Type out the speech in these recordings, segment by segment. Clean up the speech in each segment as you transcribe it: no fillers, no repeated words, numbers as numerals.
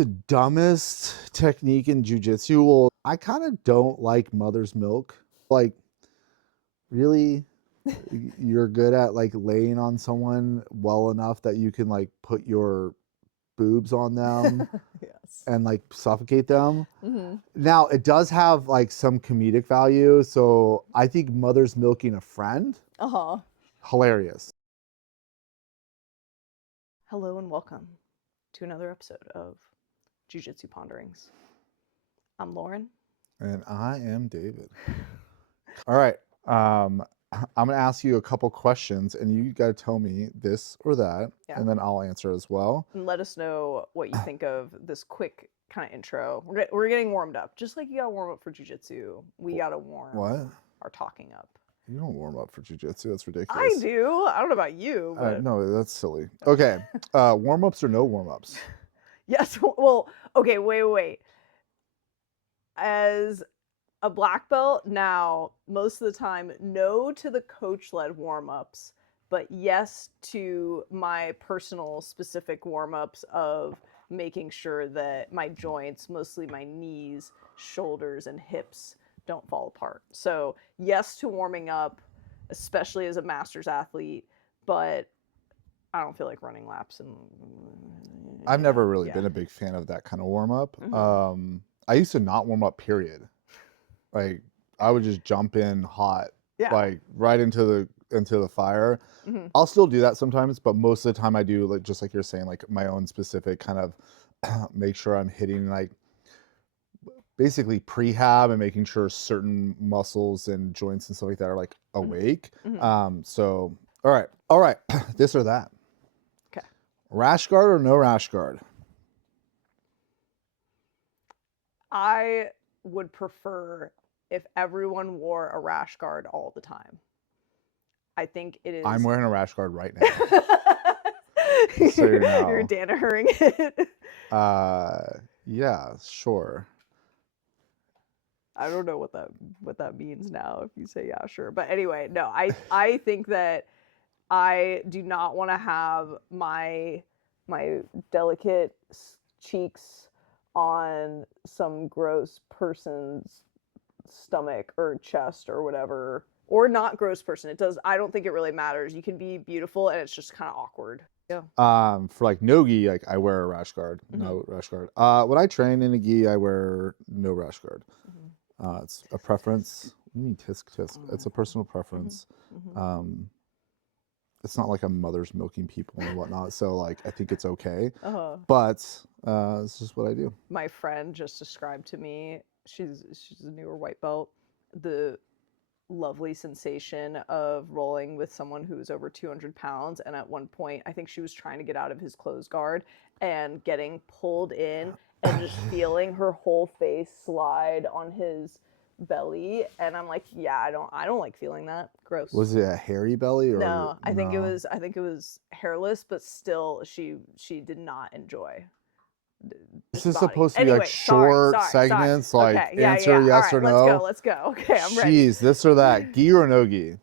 The dumbest technique in jiu-jitsu, well, I kind of don't like mother's milk. Like, really, you're good at like laying on someone well enough that you can like put your boobs on them Yes. and like suffocate them. Mm-hmm. Now, it does have like some comedic value, so I think mother's milking a friend, Uh-huh. hilarious. Hello and welcome to another episode of Jiu Jitsu Ponderings. I'm Lauren. And I am David. All right. I'm gonna ask you a couple questions, and you gotta tell me this or that, Yeah. and then I'll answer as well. And let us know what you think of this quick kind of intro. We're getting warmed up. Just like you gotta warm up for Jiu Jitsu, we gotta warm What? our talking up. You don't warm up for jiu-jitsu. That's I ridiculous. do. I don't know about you, but No, that's silly. Okay. Warm-ups or no warm-ups? yes. Well, okay, wait. As a black belt now, most of the time, no to the coach-led warm-ups, but yes to my personal specific warm-ups of making sure that my joints, mostly my knees, shoulders, and hips, don't fall apart. So yes to warming up, especially as a master's athlete, but I don't feel like running laps. And I've never really been a big fan of that kind of warm-up. Mm-hmm. I used to not warm up, period. Like, I would just jump in hot, like right into the fire. Mm-hmm. I'll still do that sometimes, but most of the time I do, like, just like you're saying, like my own specific kind of make sure I'm hitting like basically prehab and making sure certain muscles and joints and stuff like that are like awake. Mm-hmm. So all right, this or that. Okay. Rash guard or no rash guard? I would prefer if everyone wore a rash guard all the time. I think it is. I'm wearing a rash guard right now. So you know. You're Danaherring it. Yeah, sure. I don't know what that means now if you say yeah, sure. But anyway, no, I think that I do not want to have my delicate cheeks on some gross person's stomach or chest or whatever, or not gross person. I don't think it really matters. You can be beautiful and it's just kind of awkward. Yeah. For like Nogi, like I wear a rash guard, no rash guard. When I train in a gi, I wear no rash guard. It's a preference. What do you mean tisk? It's a personal preference. It's not like I'm mother's milking people and whatnot, so like I think it's okay. But it's just what I do. My friend just described to me, she's a newer white belt, the lovely sensation of rolling with someone who's over 200 pounds. And at one point, I think she was trying to get out of his closed guard and getting pulled in and just feeling her whole face slide on his belly. And I'm like, yeah, I don't like feeling that. Gross. Was it a hairy belly or no? I think it was hairless, but still she did not enjoy. This is body. supposed to be Anyway, like short segments, like okay, answer yes or no. Let's go. Okay, I'm ready. Jeez, this or that, gi or no gi?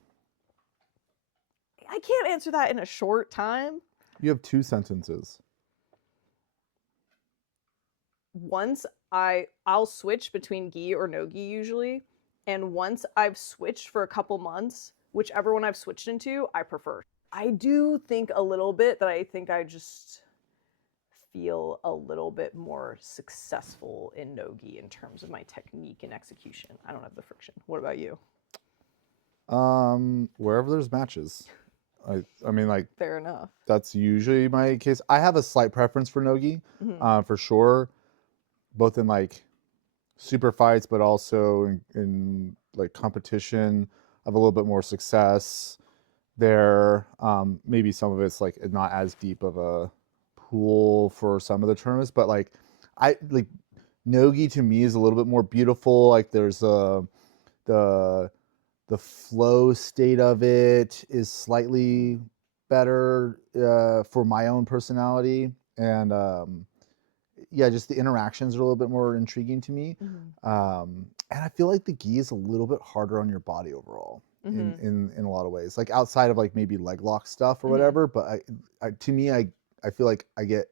I can't answer that in a short time. You have 2 sentences. Once I'll switch between gi or no gi usually, and once I've switched for a couple months, whichever one I've switched into, I prefer. I do think a little bit that I think I just feel a little bit more successful in no-gi in terms of my technique and execution. I don't have the friction. What about you? Wherever there's matches. I mean, like, fair enough. That's usually my case. I have a slight preference for no-gi, for sure, both in like super fights, but also in like competition. I have a little bit more success there. Maybe some of it's like not as deep of a pool for some of the tournaments, but like no-gi to me is a little bit more beautiful. Like there's the flow state of it is slightly better for my own personality, and yeah, just the interactions are a little bit more intriguing to me. And I feel like the gi is a little bit harder on your body overall in a lot of ways, like outside of like maybe leg lock stuff or whatever. But to me, I feel like I get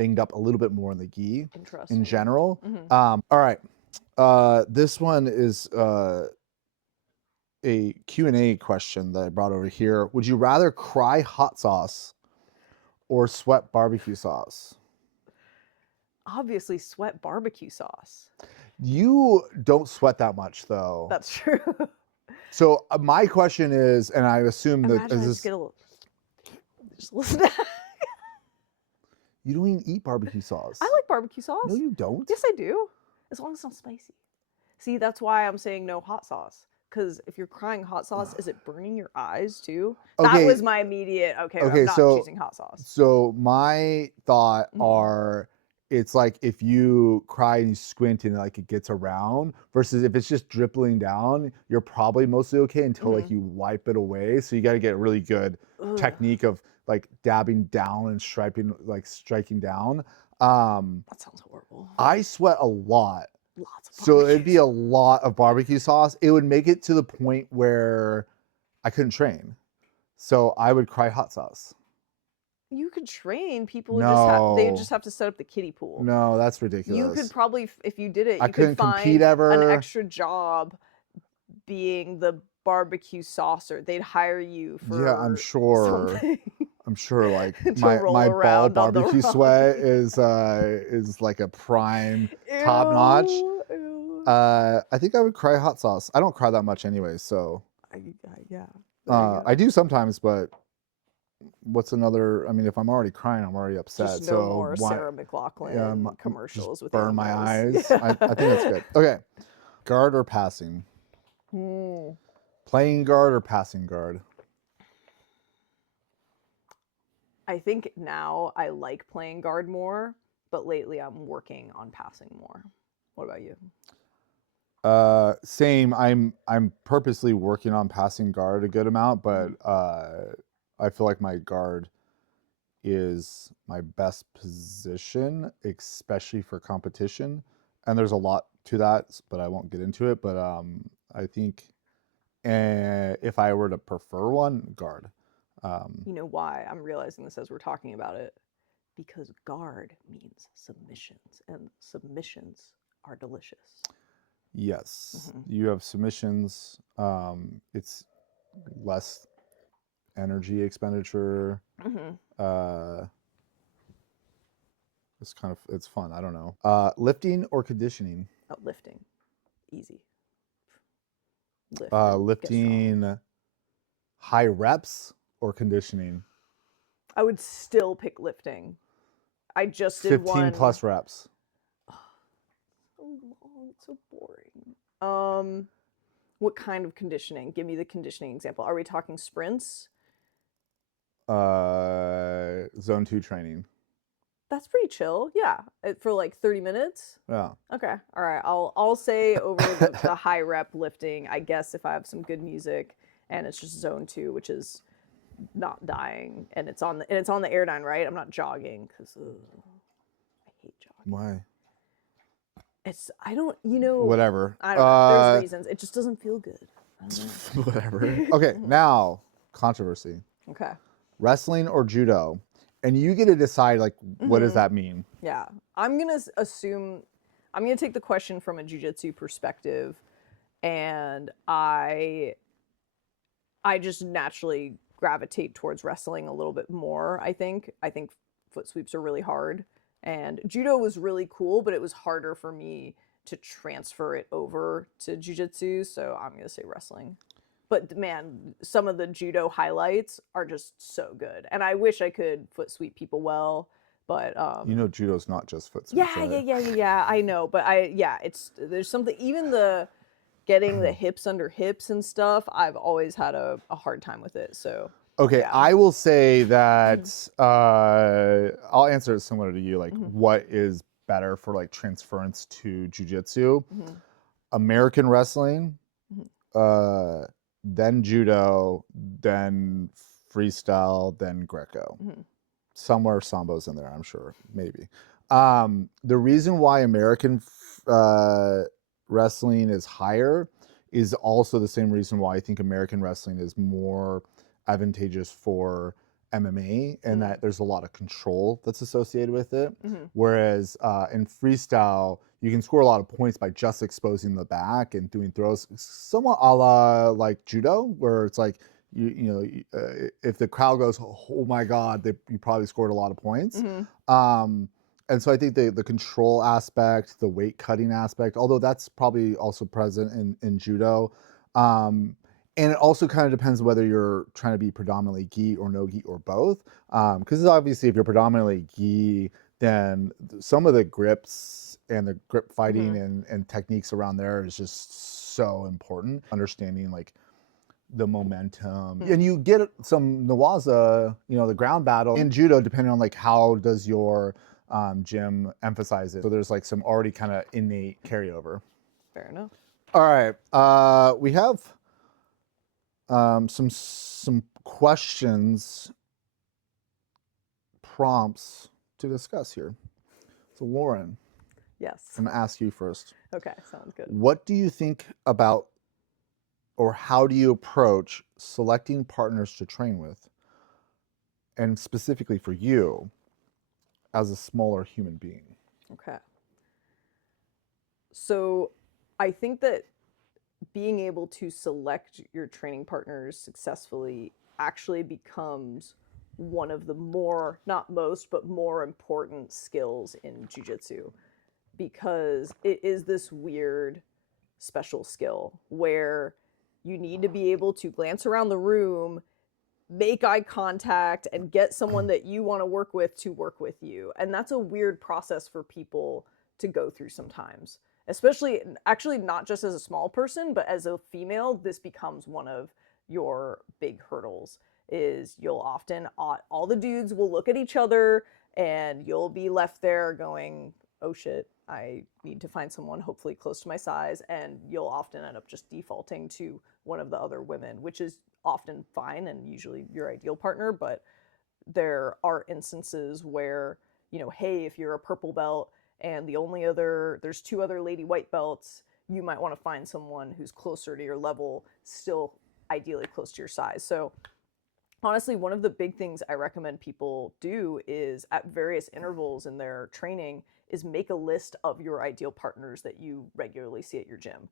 banged up a little bit more in the gi Interesting. in general. Mhm. All right. This one is a Q&A question that I brought over here. Would you rather cry hot sauce or sweat barbecue sauce? Obviously, sweat barbecue sauce. You don't sweat that much though. That's true. So my question is, and I assume that Imagine I just get a little. Just listen. you don't even eat barbecue sauce. I like barbecue sauce. No, you don't. Yes, I do. As long as it's not spicy. See, that's why I'm saying no hot sauce. Because if you're crying hot sauce, is it burning your eyes too? That Okay. was my immediate. Okay, Okay, I'm not so- choosing hot sauce. So my thought Mhm. are, it's like if you cry and you squint and like it gets around, versus if it's just dribbling down, you're probably mostly okay until like Mhm. you wipe it away. So you got to get a really good Ugh. technique of like dabbing down and striking down. That sounds horrible. I sweat a lot. Lots of So it'd be a barbecue lot of barbecue sauce. It would make it to the point where I couldn't train. So I would cry hot sauce. You could train people. Would just they No. just have to set up the kiddie pool. No, that's ridiculous. You could probably, if you did it, I you couldn't could compete find ever. an extra job being the barbecue saucer. They'd hire you for Yeah, I'm sure. something. I'm sure like To my roll ball around on the barbecue rug. sweat is like a prime top notch. Ew, ew. I think I would cry hot sauce. I don't cry that much anyway, so Yeah. There you go. I do sometimes, but what's another? I mean, if I'm already crying, I'm already upset. Just so no more why Sarah McLachlan just commercials with burn my animals. eyes? I think that's good. Okay, guard or passing? Hmm. Playing guard or passing guard? I think now I like playing guard more, but lately I'm working on passing more. What about you? Same. I'm purposely working on passing guard a good amount, but I feel like my guard is my best position, especially for competition. And there's a lot to that, but I won't get into it. But I think if I were to prefer one, guard. You know why I'm realizing this as we're talking about it? Because guard means submissions, and submissions are delicious. Yes, you have submissions. It's less energy expenditure. It's fun. I don't know. Lifting or conditioning? Oh, lifting, easy. Lift and get strong. Lifting high reps or conditioning? I would still pick lifting. I just did 15 one. plus reps. So long, it's so boring. What kind of conditioning? Give me the conditioning example. Are we talking sprints? Zone 2 training. That's pretty chill. Yeah, for like 30 minutes. Yeah. Okay. All right. I'll say over the high rep lifting. I guess if I have some good music and it's just zone 2, which is not dying, and it's on the Airdyne, right? I'm not jogging because I hate jogging. Why? I don't, you know. Whatever. I don't know. There's reasons. It just doesn't feel good. Whatever. Okay, now controversy. Okay. Wrestling or judo? And you get to decide, like, what does that mean? Yeah. I'm going to take the question from a jiu-jitsu perspective, and I just naturally gravitate towards wrestling a little bit more, I think. I think foot sweeps are really hard, and judo was really cool, but it was harder for me to transfer it over to jiu-jitsu, so I'm going to say wrestling. But man, some of the judo highlights are just so good. And I wish I could foot sweep people well, but you know, judo's not just foot sweeps. Yeah, I know, but there's something, even the getting the hips under hips and stuff, I've always had a hard time with it. So okay, yeah. I will say that I'll answer it similar to you, like what is better for like transference to jiu-jitsu? American wrestling, then judo, then freestyle, then Greco. Somewhere sambo's in there, I'm sure, maybe. The reason why American wrestling is higher is also the same reason why I think American wrestling is more advantageous for MMA, and Mhm. that there's a lot of control that's associated with it. Mm-hmm. Whereas in freestyle, you can score a lot of points by just exposing the back and doing throws, somewhat a la like judo, where it's like if the crowd goes, oh my god, you probably scored a lot of points. Mm-hmm. And so I think the control aspect, the weight cutting aspect, although that's probably also present in judo. And it also kind of depends whether you're trying to be predominantly gi or no gi or both. Because obviously, if you're predominantly gi, then some of the grips and the grip fighting and techniques around there is just so important. Understanding like the momentum, and you get some nawaza, the ground battle in judo, depending on like how does your gym emphasize it. So there's like some already kind of innate carryover. Fair enough. All right, we have some questions, prompts to discuss here. So Lauren, Yes. I'm gonna ask you first. Okay, sounds good. What do you think about, or how do you approach selecting partners to train with, and specifically for you as a smaller human being? Okay. So I think that being able to select your training partners successfully actually becomes one of the more, not most, but more important skills in jiu-jitsu, because it is this weird special skill where you need to be able to glance around the room, make eye contact, and get someone that you want to work with you. And that's a weird process for people to go through sometimes. Especially, actually, not just as a small person, but as a female, this becomes one of your big hurdles. Is you'll often, all the dudes will look at each other, and you'll be left there going, oh shit, I need to find someone hopefully close to my size, and you'll often end up just defaulting to one of the other women, which is often fine and usually your ideal partner. But there are instances where, hey, if you're a purple belt and there's 2 other lady white belts, you might want to find someone who's closer to your level, still ideally close to your size. So honestly, one of the big things I recommend people do is at various intervals in their training is make a list of your ideal partners that you regularly see at your gym.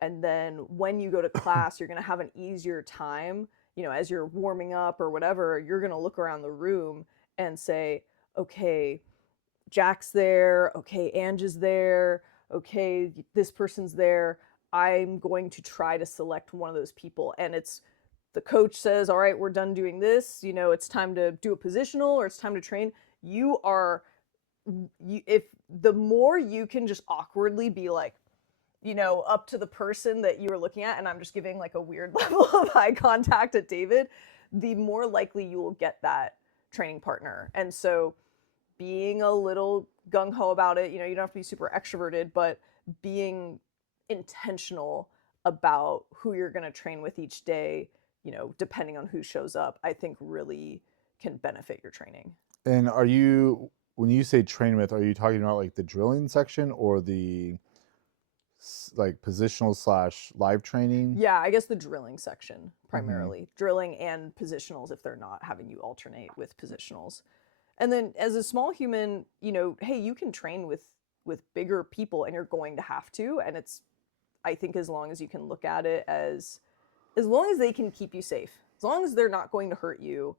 And then when you go to class, you're going to have an easier time, as you're warming up or whatever, you're going to look around the room and say, okay, Jack's there, okay, Ange is there, okay, this person's there. I'm going to try to select one of those people. And it's, the coach says, all right, we're done doing this, it's time to do a positional or it's time to train. If the more you can just awkwardly be like, up to the person that you were looking at, and I'm just giving like a weird level of eye contact at David, the more likely you will get that training partner. And so being a little gung-ho about it, you don't have to be super extroverted, but being intentional about who you're going to train with each day, depending on who shows up, I think really can benefit your training. And when you say train with, are you talking about like the drilling section or the like positional / live training? Yeah, I guess the drilling section primarily. Drilling and positionals if they're not having you alternate with positionals. And then as a small human, hey, you can train with bigger people, and you're going to have to. And it's, I think, as long as you can look at it as long as they can keep you safe, as long as they're not going to hurt you,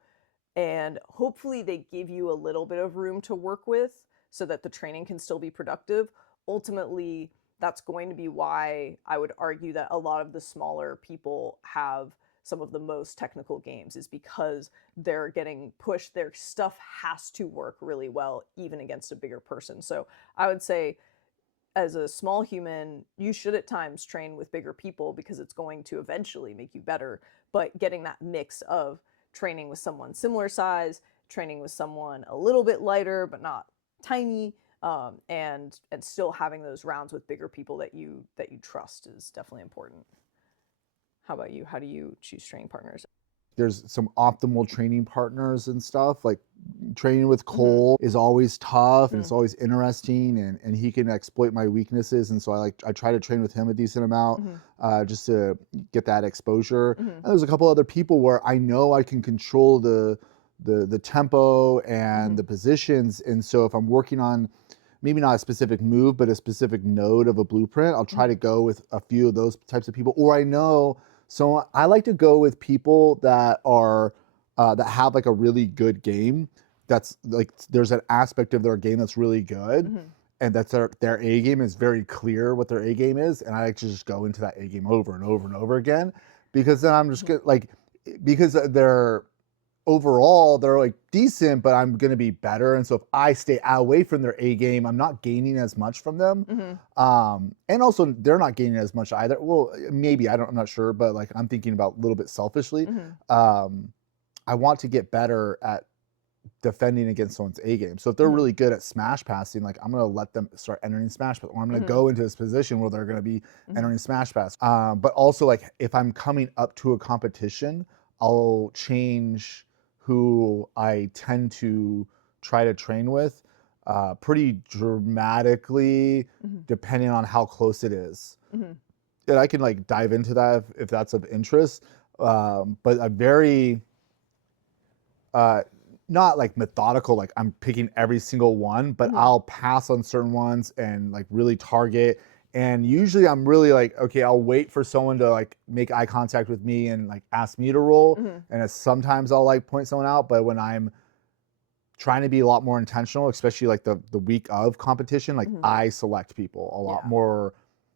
and hopefully they give you a little bit of room to work with so that the training can still be productive. Ultimately, that's going to be why I would argue that a lot of the smaller people have some of the most technical games, is because they're getting pushed. Their stuff has to work really well, even against a bigger person. So I would say, as a small human, you should at times train with bigger people because it's going to eventually make you better. But getting that mix of training with someone similar size, training with someone a little bit lighter but not tiny, and still having those rounds with bigger people that you trust is definitely important. How about you? How do you choose training partners? There's some optimal training partners and stuff. Like training with Cole is always tough and it's always interesting, and he can exploit my weaknesses. And so I try to train with him a decent amount just to get that exposure. And there's a couple other people where I know I can control the the tempo and the positions. And so if I'm working on maybe not a specific move, but a specific node of a blueprint, I'll try to go with a few of those types of people. Or I know, so I like to go with people that are that have like a really good game. That's like there's an aspect of their game that's really good, and that's their A game is very clear what their A game is, and I like to just go into that A game over and over and over again, because then I'm just like, because they're overall they're like decent, but I'm gonna be better. And so if I stay away from their A game, I'm not gaining as much from them. And also they're not gaining as much either. Well, maybe I'm not sure, but like I'm thinking about a little bit selfishly. I want to get better at defending against someone's A game. So if they're really good at smash passing, like I'm gonna let them start entering smash pass, or I'm gonna go into this position where they're gonna be entering smash pass. But also like if I'm coming up to a competition, I'll change who I tend to try to train with pretty dramatically depending on how close it is. And I can like dive into that if that's of interest. But a very not like methodical, like I'm picking every single one, but I'll pass on certain ones and like really target. And usually I'm really like, okay, I'll wait for someone to like make eye contact with me and like ask me to roll. And sometimes I'll like point someone out, but when I'm trying to be a lot more intentional, especially like the week of competition, like I select people a lot more,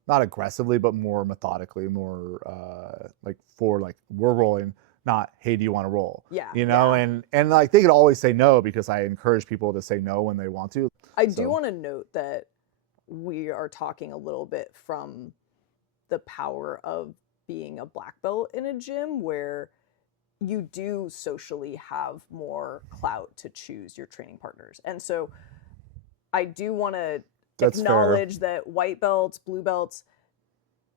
not aggressively, but more methodically, more like for like we're rolling, not, hey, do you want to roll? You know, and like they could always say no, because I encourage people to say no when they want to. I do want to note that we are talking a little bit from the power of being a black belt in a gym, where you do socially have more clout to choose your training partners. And so I do want to acknowledge that white belts, blue belts,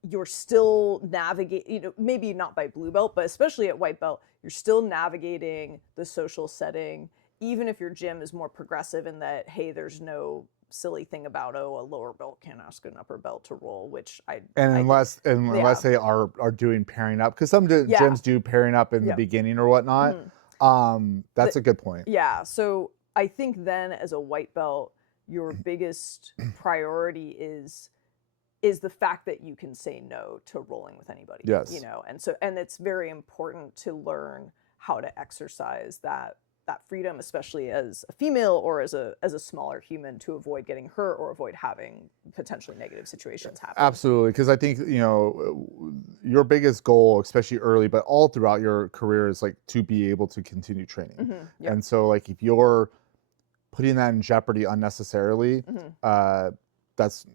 you're still navigating, you know, maybe not by blue belt, but especially at white belt, you're still navigating the social setting, even if your gym is more progressive in that, hey, there's no silly thing about, oh, a lower belt can't ask an upper belt to roll, which unless they are doing pairing up, because some gyms do pairing up in the beginning or whatnot. That's a good point. So I think then as a white belt, your biggest priority is the fact that you can say no to rolling with anybody. You know, and it's very important to learn how to exercise that freedom, especially as a female or as a smaller human, to avoid getting hurt or avoid having potentially negative situations happen. Absolutely, because I think, you know, your biggest goal, especially early, but all throughout your career, is like to be able to continue training. And so like if you're putting that in jeopardy unnecessarily, that's,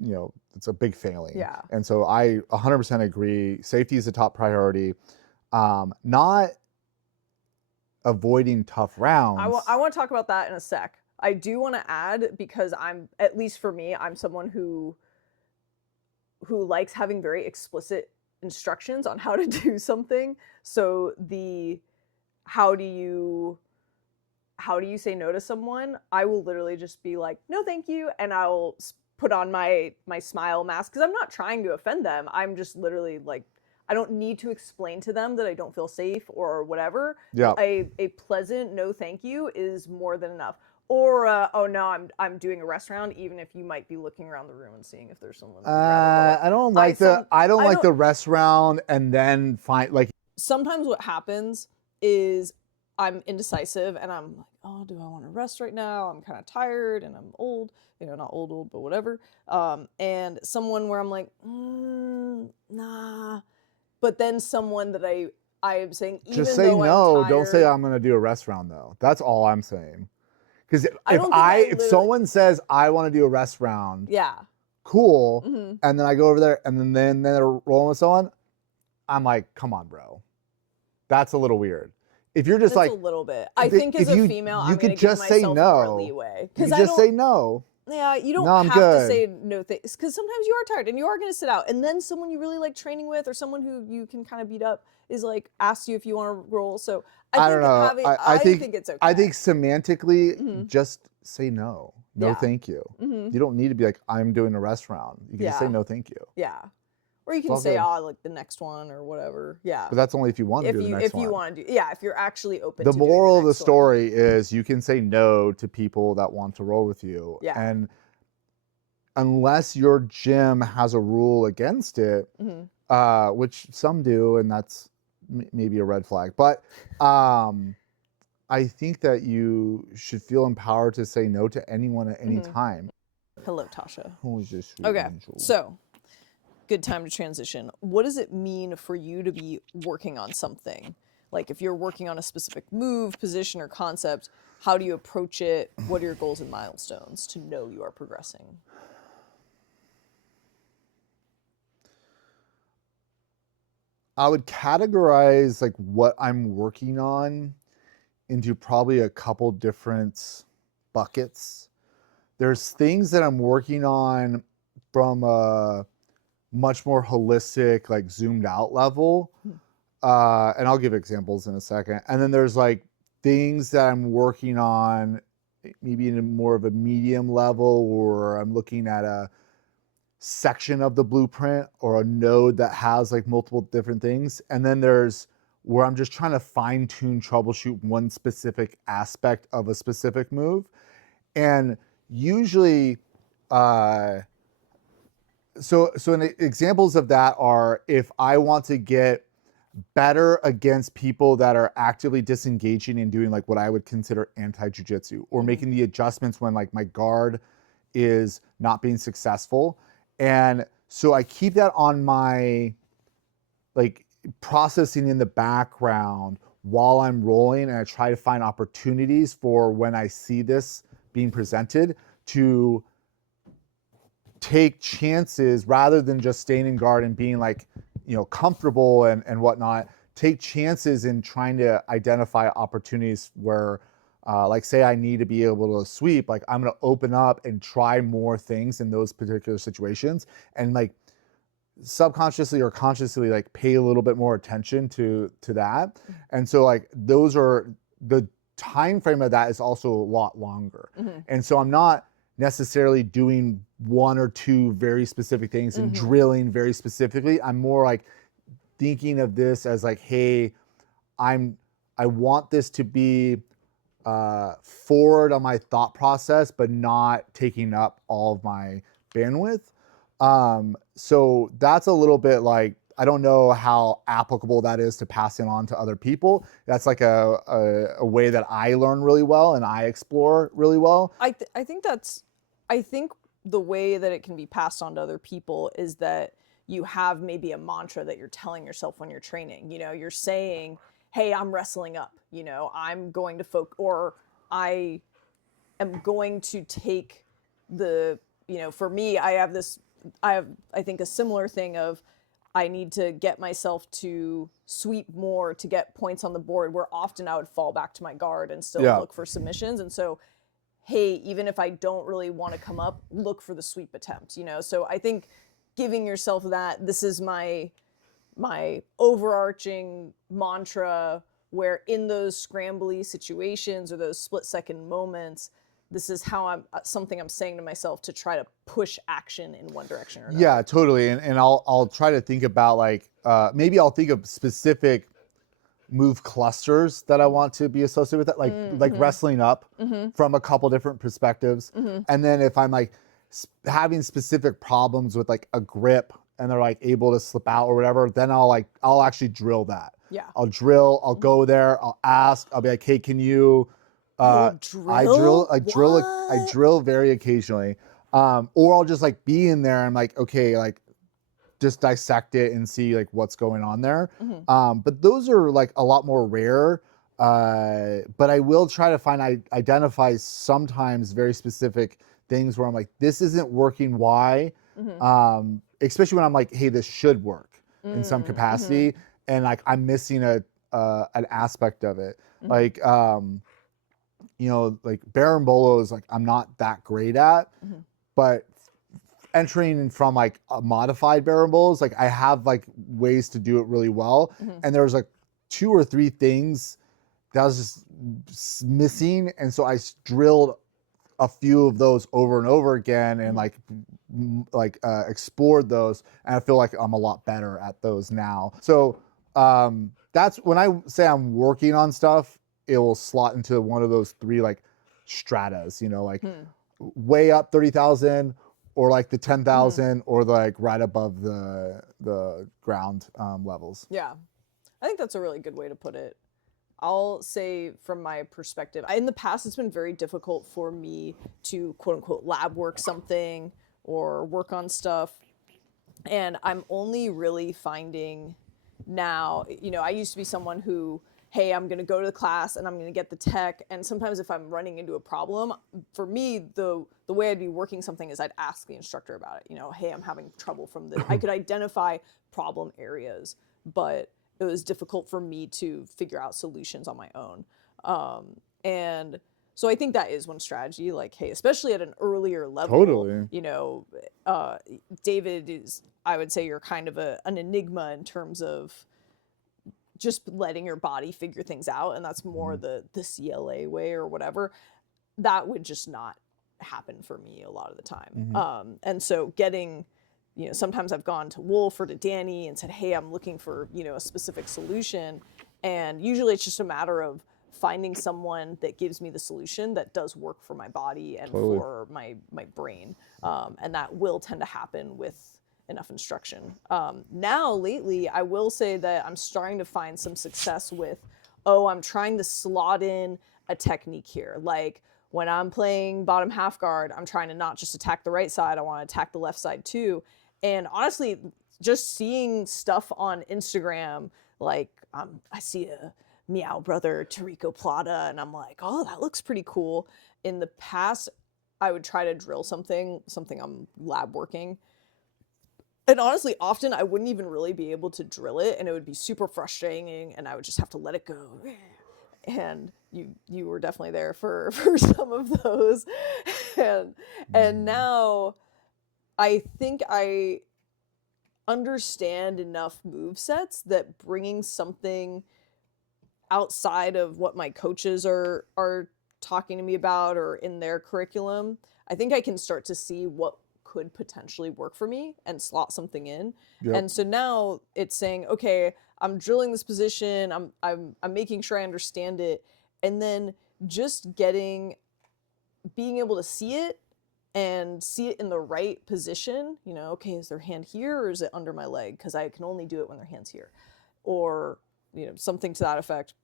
you know, it's a big failing. And so I 100% agree. Safety is a top priority. Not avoiding tough rounds. I want to talk about that in a sec. I do want to add, because at least for me, I'm someone who likes having very explicit instructions on how to do something. So how do you say no to someone? I will literally just be like, no, thank you. And I'll put on my smile mask, because I'm not trying to offend them. I'm just literally like, I don't need to explain to them that I don't feel safe or whatever. A pleasant no thank you is more than enough. Or oh no, I'm doing a rest round, even if you might be looking around the room and seeing if there's someone. I don't like the rest round and then find like. Sometimes what happens is I'm indecisive and I'm like, oh, do I want to rest right now? I'm kind of tired and I'm old, you know, not old, but whatever. And someone where I'm like, nah. But then someone that I am saying, even just say though no. I'm tired, don't say I'm going to do a rest round though. That's all I'm saying. Because if someone says I want to do a rest round, cool, and then I go over there and then they're rolling with someone, I'm like, come on, bro, that's a little weird. If you're just like a little bit, I think as a female, I'm going to give myself more leeway. You just say no. Yeah, you don't have to say no things, because sometimes you are tired and you are going to sit out, and then someone you really like training with or someone who you can kind of beat up is like asks you if you want to roll. So I don't know. I think it's okay. I think semantically, just say no. No, thank you. You don't need to be like, I'm doing a rest round. You can just say no, thank you. Or you can say, like the next one or whatever. Yeah. But that's only if you want to do the next one. If you want to do, yeah, if you're actually open the to moral doing of the story is you can say no to people that want to roll with you. Yeah. And unless your gym has a rule against it, which some do, and that's maybe a red flag. But I think that you should feel empowered to say no to anyone at any time. Hello, Tasha. Okay, so good time to transition. What does it mean for you to be working on something? Like if you're working on a specific move, position, or concept, how do you approach it? What are your goals and milestones to know you are progressing? I would categorize like what I'm working on into probably a couple different buckets. There's things that I'm working on from a much more holistic, like zoomed out level. And I'll give examples in a second. And then there's like things that I'm working on maybe in a more of a medium level, or I'm looking at a section of the blueprint or a node that has like multiple different things. And then there's where I'm just trying to fine tune, troubleshoot one specific aspect of a specific move. And usually, so examples of that are if I want to get better against people that are actively disengaging and doing like what I would consider anti-jiu-jitsu, or making the adjustments when like my guard is not being successful. And so I keep that on my like processing in the background while I'm rolling, and I try to find opportunities for when I see this being presented to take chances rather than just staying in guard and being like, you know, comfortable and whatnot. Take chances in trying to identify opportunities where, like say I need to be able to sweep, like I'm gonna open up and try more things in those particular situations, and like subconsciously or consciously like pay a little bit more attention to that. And so like those are the time frame of that is also a lot longer. And so I'm not necessarily doing one or two very specific things and drilling very specifically. I'm more like thinking of this as like, hey, I want this to be forward on my thought process, but not taking up all of my bandwidth. So that's a little bit like, I don't know how applicable that is to passing on to other people. That's like a way that I learn really well and I explore really well. I think the way that it can be passed on to other people is that you have maybe a mantra that you're telling yourself when you're training. You know, you're saying, hey, I'm wrestling up, you know, I'm going to or I am going to take the, you know, for me, I have, I think, a similar thing of, I need to get myself to sweep more to get points on the board, where often I would fall back to my guard and still look for submissions. And so, hey, even if I don't really want to come up, look for the sweep attempt, you know? So I think giving yourself that, this is my overarching mantra, where in those scrambly situations or those split-second moments, this is how something I'm saying to myself to try to push action in one direction or another. Yeah, totally. And I'll try to think about like, maybe I'll think of specific move clusters that I want to be associated with that, like wrestling up from a couple different perspectives. And then if I'm like having specific problems with like a grip and they're like able to slip out or whatever, then I'll actually drill that. Yeah. I'll go there, I'll ask, I'll be like, hey, can you, I drill very occasionally. Or I'll just like be in there and like, okay, like just dissect it and see like what's going on there. But those are like a lot more rare. But I will try to identify sometimes very specific things where I'm like, this isn't working. Why? Especially when I'm like, hey, this should work in some capacity. And like, I'm missing an aspect of it. Like, you know, like Barambolos, like I'm not that great at, but entering from like a modified Barambolos, like I have like ways to do it really well. And there was like 2 or 3 things that was just missing. And so I drilled a few of those over and over again and explored those, and I feel like I'm a lot better at those now. So that's when I say I'm working on stuff, it will slot into one of those three like stratas, you know, like way up 30,000 or like the 10,000 or like right above the ground levels. Yeah, I think that's a really good way to put it. I'll say from my perspective, in the past, it's been very difficult for me to quote unquote lab work something or work on stuff. And I'm only really finding now, you know, I used to be someone who, hey, I'm going to go to the class and I'm going to get the tech. And sometimes if I'm running into a problem, for me, the way I'd be working something is I'd ask the instructor about it. You know, hey, I'm having trouble from this. I could identify problem areas, but it was difficult for me to figure out solutions on my own. And so I think that is one strategy, like, hey, especially at an earlier level, Totally. you know, David is, I would say you're kind of an enigma in terms of just letting your body figure things out. And that's more the CLA way or whatever. That would just not happen for me a lot of the time. And so getting, you know, sometimes I've gone to Wolf or to Danny and said, hey, I'm looking for, you know, a specific solution. And usually it's just a matter of finding someone that gives me the solution that does work for my body and for my brain. And that will tend to happen with enough instruction. Now, lately, I will say that I'm starting to find some success with, I'm trying to slot in a technique here. Like when I'm playing bottom half guard, I'm trying to not just attack the right side, I want to attack the left side too. And honestly, just seeing stuff on Instagram, like I see a Meow Brother Tarico Plata, and I'm like, oh, that looks pretty cool. In the past, I would try to drill something I'm lab working. And honestly, often I wouldn't even really be able to drill it, and it would be super frustrating, and I would just have to let it go. And you were definitely there for some of those. And now I think I understand enough move sets that bringing something outside of what my coaches are talking to me about or in their curriculum, I think I can start to see what could potentially work for me and slot something in. And so now it's saying, okay, I'm drilling this position, I'm making sure I understand it, and then just being able to see it and see it in the right position. You know, okay, is their hand here or is it under my leg? Because I can only do it when their hand's here, or you know, something to that effect.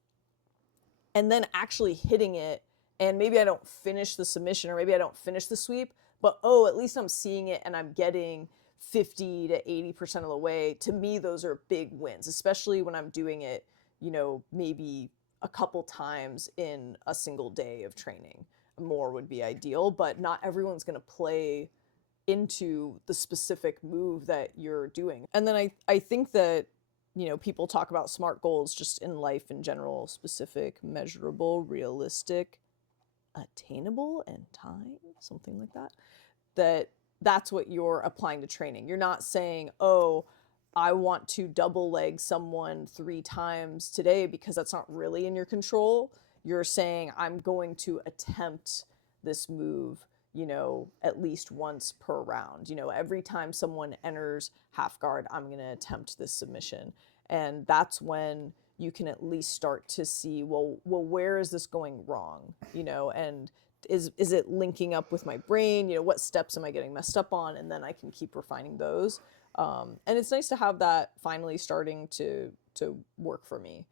And then actually hitting it, and maybe I don't finish the submission or maybe I don't finish the sweep, but at least I'm seeing it and I'm getting 50 to 80% of the way. To me, those are big wins, especially when I'm doing it, you know, maybe a couple times in a single day of training. More would be ideal, but not everyone's going to play into the specific move that you're doing. And then I think that, you know, people talk about SMART goals just in life in general: specific, measurable, realistic, attainable, and time, something like that. That's what you're applying to training. You're not saying, I want to double leg someone 3 times today, because that's not really in your control. You're saying, I'm going to attempt this move, you know, at least once per round. You know, every time someone enters half guard, I'm going to attempt this submission. And that's when you can at least start to see, well, where is this going wrong? You know, and is it linking up with my brain? You know, what steps am I getting messed up on? And then I can keep refining those. And it's nice to have that finally starting to work for me,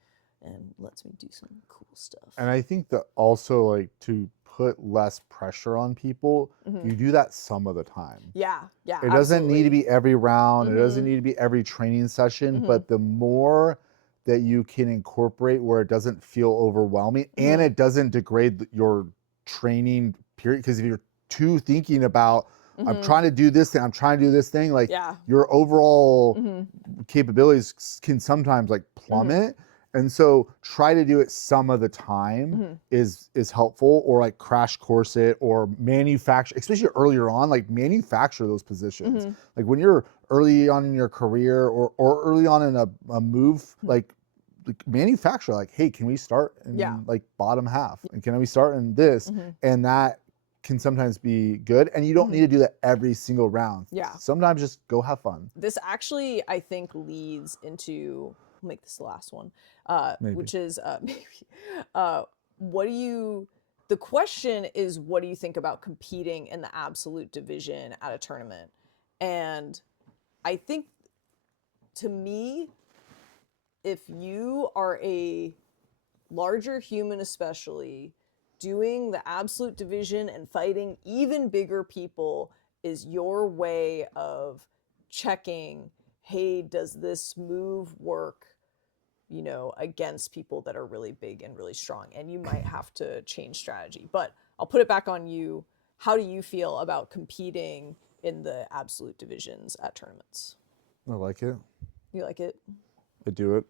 and lets me do some cool stuff. And I think that also, like, to put less pressure on people, you do that some of the time. Yeah, It doesn't need to be every round. It doesn't need to be every training session, but the more that you can incorporate where it doesn't feel overwhelming and it doesn't degrade your training period. Because if you're too thinking about, I'm trying to do this thing, I'm trying to do this thing, like your overall capabilities can sometimes like plummet. And so try to do it some of the time is helpful, or like crash course it, or manufacture, especially earlier on, like manufacture those positions. Like when you're early on in your career or early on in a move, like manufacture, like, hey, can we start in like bottom half? And can we start in this? And that can sometimes be good, and you don't need to do that every single round. Yeah. Sometimes just go have fun. This actually, I think, leads into, I'll make this the last one, which is maybe, what do you, the question is, what do you think about competing in the absolute division at a tournament? And I think, to me, if you are a larger human, especially, doing the absolute division and fighting even bigger people is your way of checking, hey, does this move work, you know, against people that are really big and really strong? And you might have to change strategy. But I'll put it back on you. How do you feel about competing in the absolute divisions at tournaments? I like it. You like it? I do it.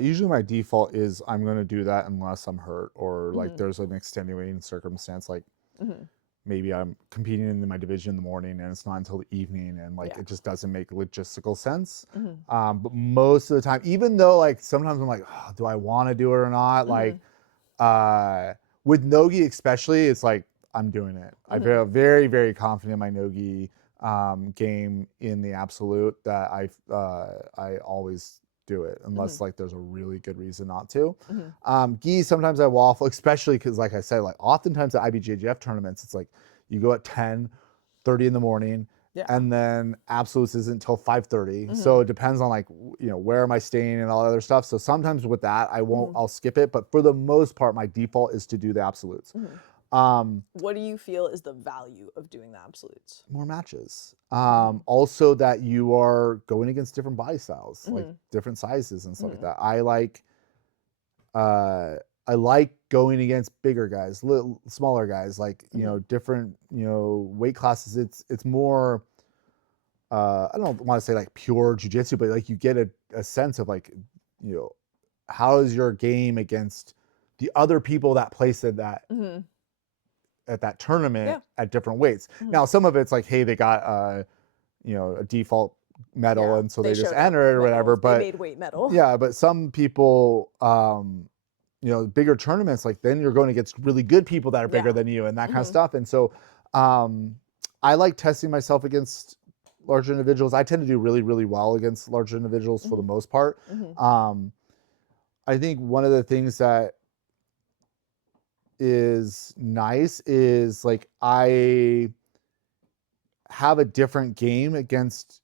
Usually my default is I'm going to do that unless I'm hurt or like there's an extenuating circumstance, like maybe I'm competing in my division in the morning and it's not until the evening and like it just doesn't make logistical sense. But most of the time, even though like sometimes I'm like, oh, do I want to do it or not? Like with Nogi especially, it's like I'm doing it. I feel very, very confident in my Nogi game in the absolute that I always do it unless like there's a really good reason not to. Gi, sometimes I waffle, especially because like I said, like oftentimes at IBJJF tournaments, it's like you go at 10:30 in the morning and then absolutes isn't until 5:30. So it depends on like, you know, where am I staying and all that other stuff. So sometimes with that, I'll skip it. But for the most part, my default is to do the absolutes. What do you feel is the value of doing the absolutes? More matches. Also that you are going against different body styles, like different sizes and stuff like that. I like going against bigger guys, smaller guys, like, you know, different, you know, weight classes. It's more, I don't want to say like pure jujitsu, but like you get a sense of like, you know, how is your game against the other people that place at that at that tournament at different weights. Now, some of it's like, hey, they got you know, a default medal and so they just enter it or whatever. But they made weight medal. Yeah, but some people, you know, bigger tournaments, like then you're going against really good people that are bigger than you and that kind of stuff. And so I like testing myself against larger individuals. I tend to do really, really well against larger individuals for the most part. I think one of the things that is nice is like I have a different game against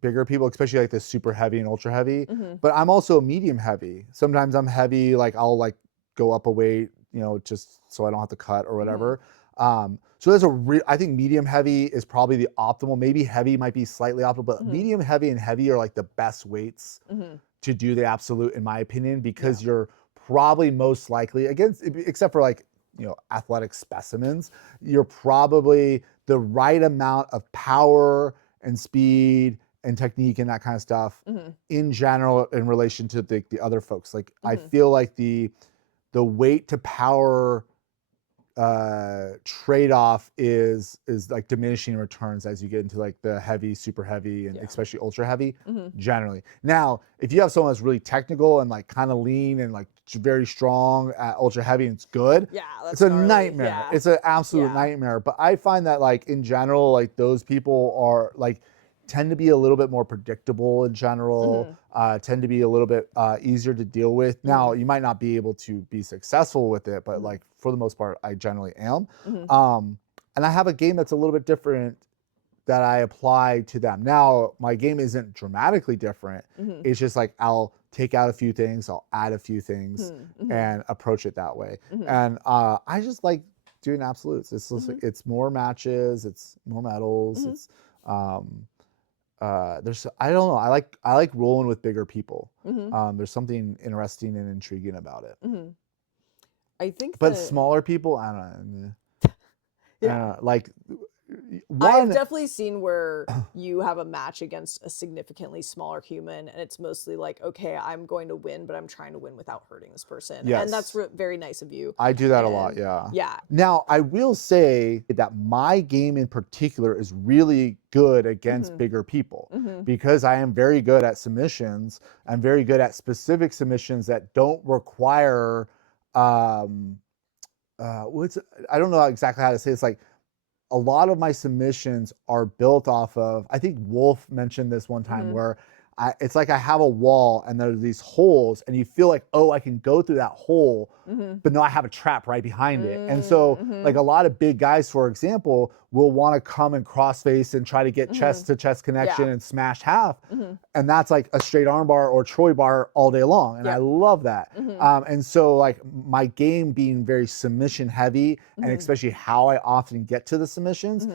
bigger people, especially like the super heavy and ultra heavy, but I'm also medium heavy. Sometimes I'm heavy, like I'll like go up a weight, you know, just so I don't have to cut or whatever. So there's I think medium heavy is probably the optimal. Maybe heavy might be slightly optimal, but medium heavy and heavy are like the best weights to do the absolute, in my opinion, because you're probably most likely against, except for like, you know, athletic specimens, you're probably the right amount of power and speed and technique and that kind of stuff in general in relation to the other folks. Like I feel like the weight to power trade-off is like diminishing returns as you get into like the heavy, super heavy, and especially ultra heavy generally. Now, if you have someone that's really technical and like kind of lean and like very strong at ultra heavy and it's good, it's a nightmare. It's an absolute nightmare. But I find that like in general, like those people are like tend to be a little bit more predictable in general, tend to be a little bit easier to deal with. Now, you might not be able to be successful with it, but like for the most part, I generally am. And I have a game that's a little bit different that I apply to them. Now, my game isn't dramatically different. It's just like I'll take out a few things, I'll add a few things and approach it that way. And I just like doing absolutes. It's just, it's more matches, it's more medals, it's there's, I don't know, I like rolling with bigger people. There's something interesting and intriguing about it. I think but smaller people, I don't know. Like I've definitely seen where you have a match against a significantly smaller human and it's mostly like, okay, I'm going to win, but I'm trying to win without hurting this person. And that's very nice of you. I do that a lot, yeah. Now, I will say that my game in particular is really good against bigger people because I am very good at submissions. I'm very good at specific submissions that don't require what's I don't know exactly how to say it. It's like a lot of my submissions are built off of, I think Wolf mentioned this one time where it's like I have a wall and there are these holes and you feel like, oh, I can go through that hole, but no, I have a trap right behind it. And so like a lot of big guys, for example, will want to come and cross face and try to get chest to chest connection and smash half. And that's like a straight arm bar or Troy bar all day long. And I love that. And so like my game being very submission heavy and especially how I often get to the submissions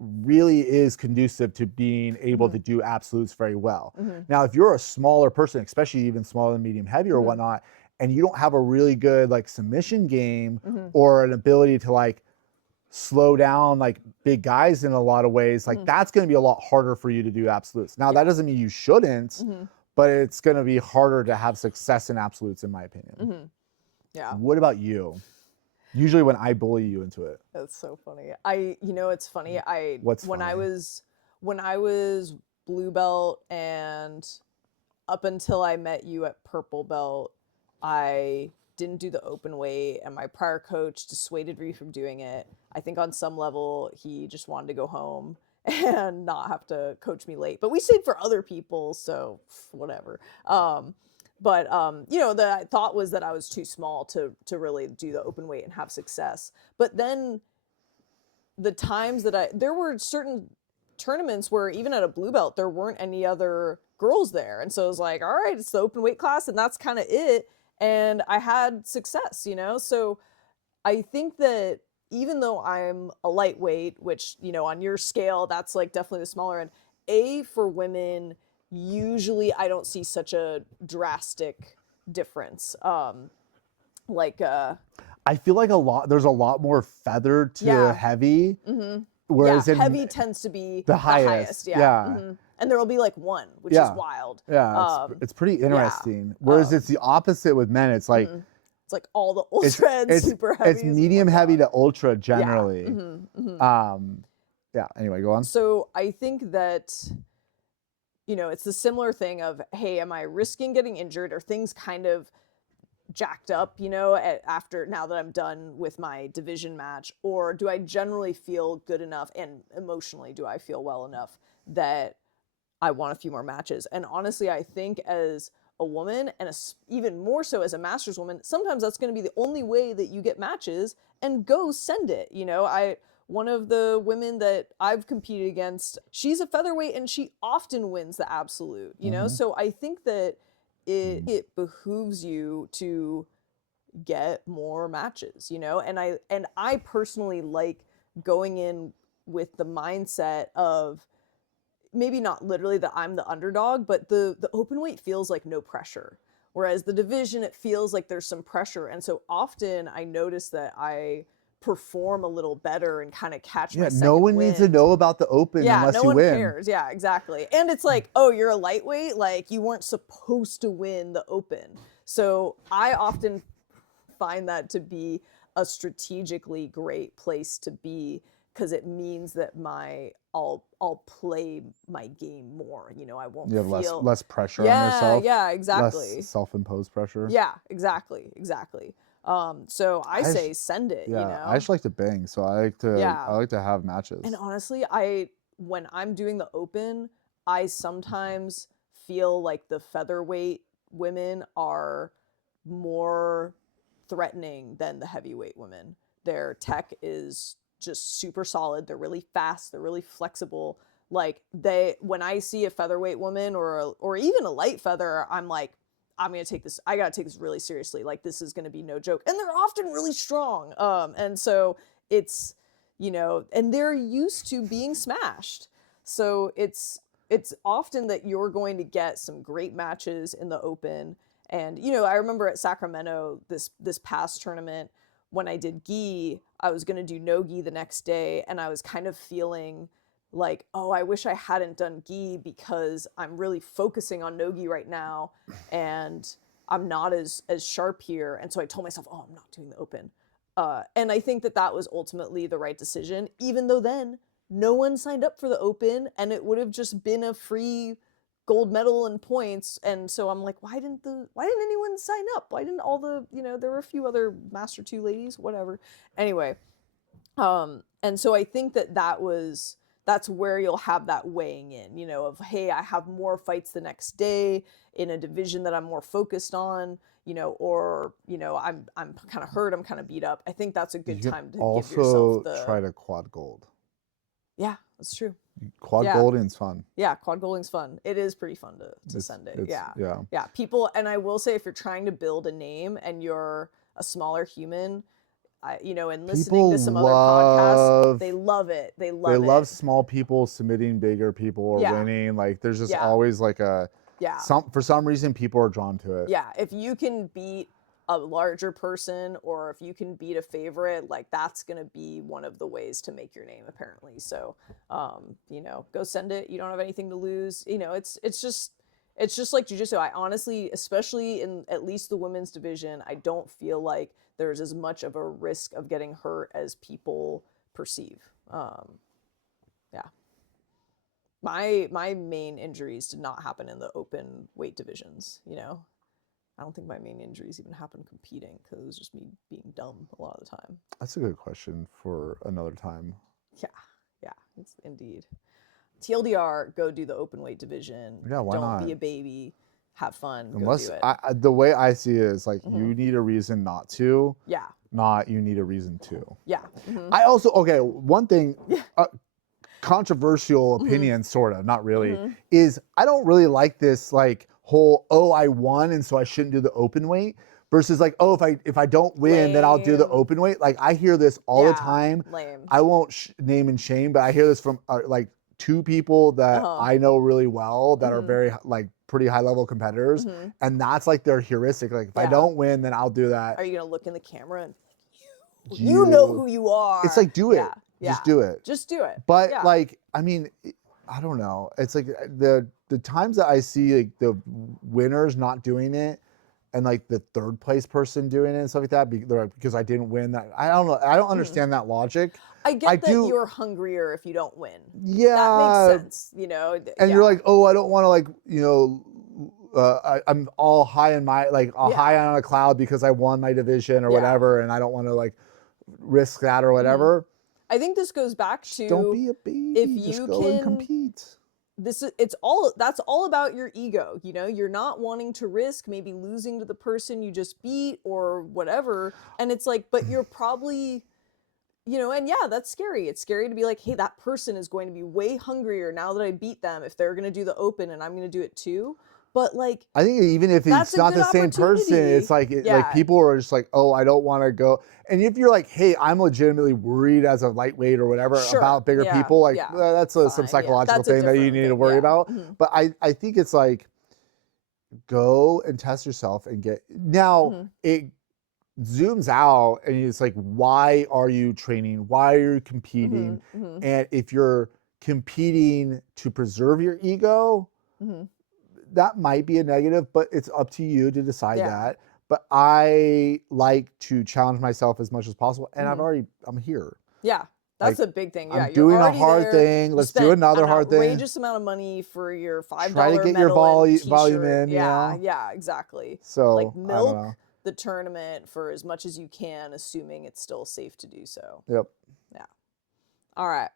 really is conducive to being able to do absolutes very well. Now, if you're a smaller person, especially even smaller than medium heavy or whatnot, and you don't have a really good like submission game or an ability to like slow down like big guys in a lot of ways, like that's going to be a lot harder for you to do absolutes. Now, that doesn't mean you shouldn't, but it's going to be harder to have success in absolutes, in my opinion. Yeah. What about you? Usually when I bully you into it. That's so funny. It's funny. What's when funny? when I was blue belt and up until I met you at purple belt, I didn't do the open weight, and my prior coach dissuaded me from doing it. I think on some level he just wanted to go home and not have to coach me late. But we stayed for other people, so whatever. But the thought was that I was too small to really do the open weight and have success. But then the times that there were certain tournaments where even at a blue belt, there weren't any other girls there. And so it was like, all right, it's the open weight class and that's kind of it. And I had success, So I think that even though I'm a lightweight, which, on your scale, that's like definitely the smaller end, for women, usually I don't see such a drastic difference. I feel like there's a lot more feathered to heavy. Whereas heavy tends to be the highest. And there will be like one, which is wild. Yeah, it's pretty interesting. Whereas it's the opposite with men. It's like it's like all the ultra and super heavy. It's medium heavy to ultra generally. Anyway, go on. So I think that it's the similar thing of, hey, am I risking getting injured? Or things kind of jacked up, after now that I'm done with my division match? Or do I generally feel good enough and emotionally do I feel well enough that I want a few more matches? And honestly, I think as a woman, and even more so as a master's woman, sometimes that's going to be the only way that you get matches, and go send it. One of the women that I've competed against, she's a featherweight and she often wins the absolute, So I think that it behooves you to get more matches, and I personally like going in with the mindset of maybe not literally that I'm the underdog, but the open weight feels like no pressure. Whereas the division, it feels like there's some pressure. And so often I notice that I perform a little better and kind of catch my second no one wind. needs to know about the open unless no you one win. cares. Yeah, exactly. And it's like, oh, you're a lightweight, like you weren't supposed to win the open. So I often find that to be a strategically great place to be, because it means that I'll play my game more. I won't You have feel less pressure on yourself. Yeah, exactly. Less self-imposed pressure. Yeah, exactly. So I say send it. I just like to bang, so I like to have matches. And honestly, when I'm doing the open, I sometimes feel like the featherweight women are more threatening than the heavyweight women. Their tech is just super solid. They're really fast. They're really flexible. Like when I see a featherweight woman or even a light feather, I'm like, I gotta take this really seriously. Like, this is gonna be no joke. And they're often really strong. And so it's, and they're used to being smashed. So it's often that you're going to get some great matches in the open. And, I remember at Sacramento, this past tournament, when I did gi, I was going to do Nogi the next day, and I was kind of feeling like, oh, I wish I hadn't done gi because I'm really focusing on Nogi right now, and I'm not as sharp here. And so I told myself, oh, I'm not doing the open. And I think that was ultimately the right decision, even though then no one signed up for the open, and it would have just been a free gold medal and points. And so I'm like, why didn't anyone sign up? Why didn't all the, there were a few other Master 2 ladies, whatever. Anyway, and so I think that's where you'll have that weighing in, of, hey, I have more fights the next day in a division that I'm more focused on, or, I'm kind of hurt, I'm kind of beat up. I think that's a good time to give yourself also try to quad gold. Yeah, that's true. Quad golding's fun. Yeah, quad golding's fun. It is pretty fun to send it. Yeah. Yeah. People, and I will say, if you're trying to build a name and you're a smaller human, and listening to some other podcasts, they love it. They love small people submitting bigger people or winning. Like, there's just always like for some reason people are drawn to it. Yeah, if you can beat a larger person, or if you can beat a favorite, like, that's gonna be one of the ways to make your name, apparently. So go send it. You don't have anything to lose. It's just like jiu-jitsu. I honestly, especially in at least the women's division, I don't feel like there's as much of a risk of getting hurt as people perceive. My main injuries did not happen in the open weight divisions. I don't think my main injuries even happened competing, because it was just me being dumb a lot of the time. That's a good question for another time. Yeah, it's indeed. TLDR, go do the open weight division. Yeah, why not? Don't be a baby. Have fun. Unless go do it. The way I see it is like, you need a reason not to. Yeah. Not you need a reason to. Yeah. I also, one thing, controversial opinion, sort of, not really, is I don't really like this like whole, I won and so I shouldn't do the open weight, versus like, if I don't win, then I'll do the open weight. Like, I hear this all the time. Lame. I won't name and shame, but I hear this from like 2 people that I know really well that are very like pretty high level competitors, and that's like their heuristic. Like, if I don't win, then I'll do that. Are you gonna look in the camera and you know who you are? It's like, do it. Just do it. Just do it. But like, I mean, I don't know. It's like the times that I see like the winners not doing it, and like the 3rd place person doing it and stuff like that, because I didn't win that. I don't know. I don't understand that logic. I get that you're hungrier if you don't win. Yeah. That makes sense, And you're like, I don't want to like, I'm all high in my, like high on a cloud because I won my division or whatever, and I don't want to like risk that or whatever. I think this goes back to, don't be a baby. If you just go and compete. That's all about your ego. You're not wanting to risk maybe losing to the person you just beat or whatever. And it's like, but you're probably, and that's scary. It's scary to be like, hey, that person is going to be way hungrier now that I beat them, if they're going to do the open and I'm going to do it too. But like, I think even if it's not the same person, it's like, like people are just like, I don't want to go. And if you're like, hey, I'm legitimately worried as a lightweight or whatever about bigger people, like that's some psychological thing that you need to worry about. But I think it's like, go and test yourself and get, now it zooms out and it's like, why are you training? Why are you competing? And if you're competing to preserve your ego, that might be a negative, but it's up to you to decide that. But I like to challenge myself as much as possible, and I'm here. Yeah, that's a big thing. Yeah, I'm doing a hard thing. Let's do another hard thing. Outrageous amount of money for your $5 Try to get your volume in. Yeah, exactly. So like, milk the tournament for as much as you can, assuming it's still safe to do so. Yep. Yeah. All right.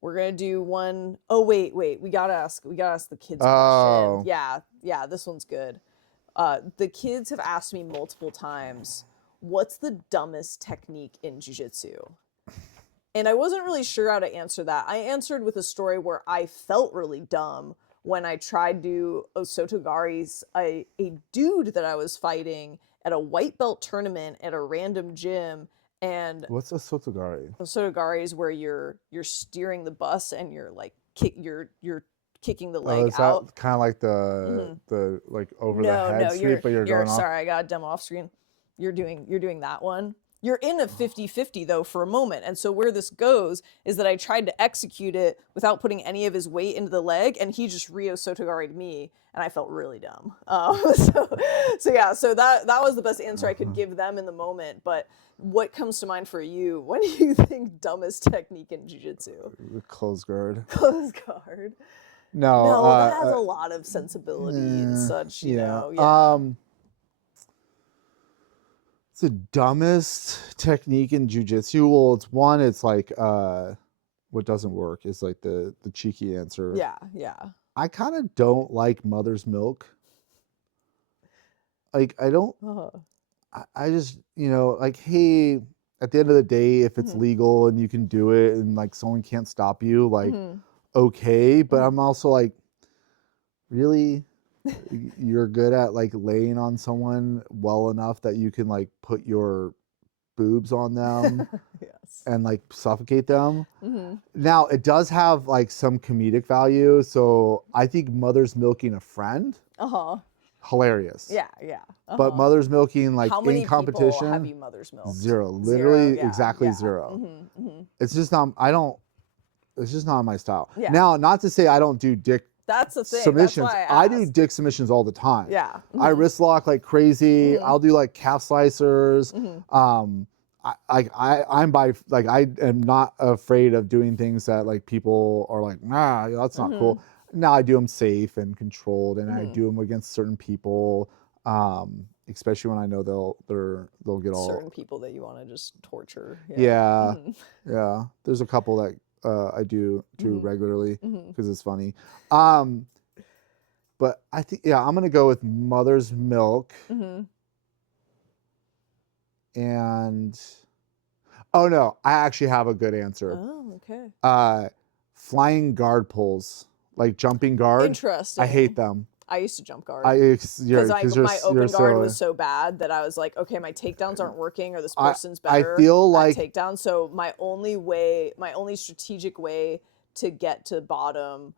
We're gonna do one. Oh wait. We gotta ask the kids question. Yeah. This one's good. The kids have asked me multiple times, what's the dumbest technique in jiu-jitsu? And I wasn't really sure how to answer that. I answered with a story where I felt really dumb when I tried to Osotogari's a dude that I was fighting at a white belt tournament at a random gym. And what's a Osotogari? Osotogari is where you're steering the bus and you're like you're kicking the leg is out. That kind of like the like over the head sweep, but you're going off? Sorry, I got a demo off screen. You're doing that one. You're in a 50-50 though for a moment. And so where this goes is that I tried to execute it without putting any of his weight into the leg, and he just Ryo Sotogari'd me, and I felt really dumb. So that was the best answer I could give them in the moment. But what comes to mind for you when you think dumbest technique in jiu-jitsu? Close guard. Close guard. No, No, that has a lot of sensibility and such, you know. Yeah. It's the dumbest technique in jiu-jitsu. Well, it's one, it's like what doesn't work is like the cheeky answer. Yeah, yeah. I kind of don't like mother's milk. Like I don't I just, you know, like, hey, at the end of the day, if it's legal and you can do it and like someone can't stop you, like okay, but I'm also like, really? You're good at like laying on someone well enough that you can like put your boobs on them Yes. and like suffocate them. Now it does have like some comedic value, so I think mother's milking a friend, hilarious. Yeah, yeah. But mother's milking like How in many competition, people have you mother's milked? zero, literally yeah, exactly yeah. zero. It's just not. I don't. It's just not my style. Yeah. Now, not to say I don't do dick That's the thing. submissions. That's why I do dick submissions all the time. Yeah. I wrist lock like crazy. I'll do like calf slicers. I'm by like I am not afraid of doing things that like people are like, nah, that's not cool. Now I do them safe and controlled, and I do them against certain people, especially when I know they'll get all certain people that you want to just torture. Yeah, yeah. There's a couple that I do regularly because it's funny. But I think I'm gonna go with mother's milk. And oh no, I actually have a good answer. Oh, okay. Flying guard pulls, like jumping guard. Interesting. I hate them. I used to jump guard. Because my open guard was so bad that I was like, okay, my takedowns aren't working, or this person's better. I feel like at takedown. So my only strategic way to get to bottom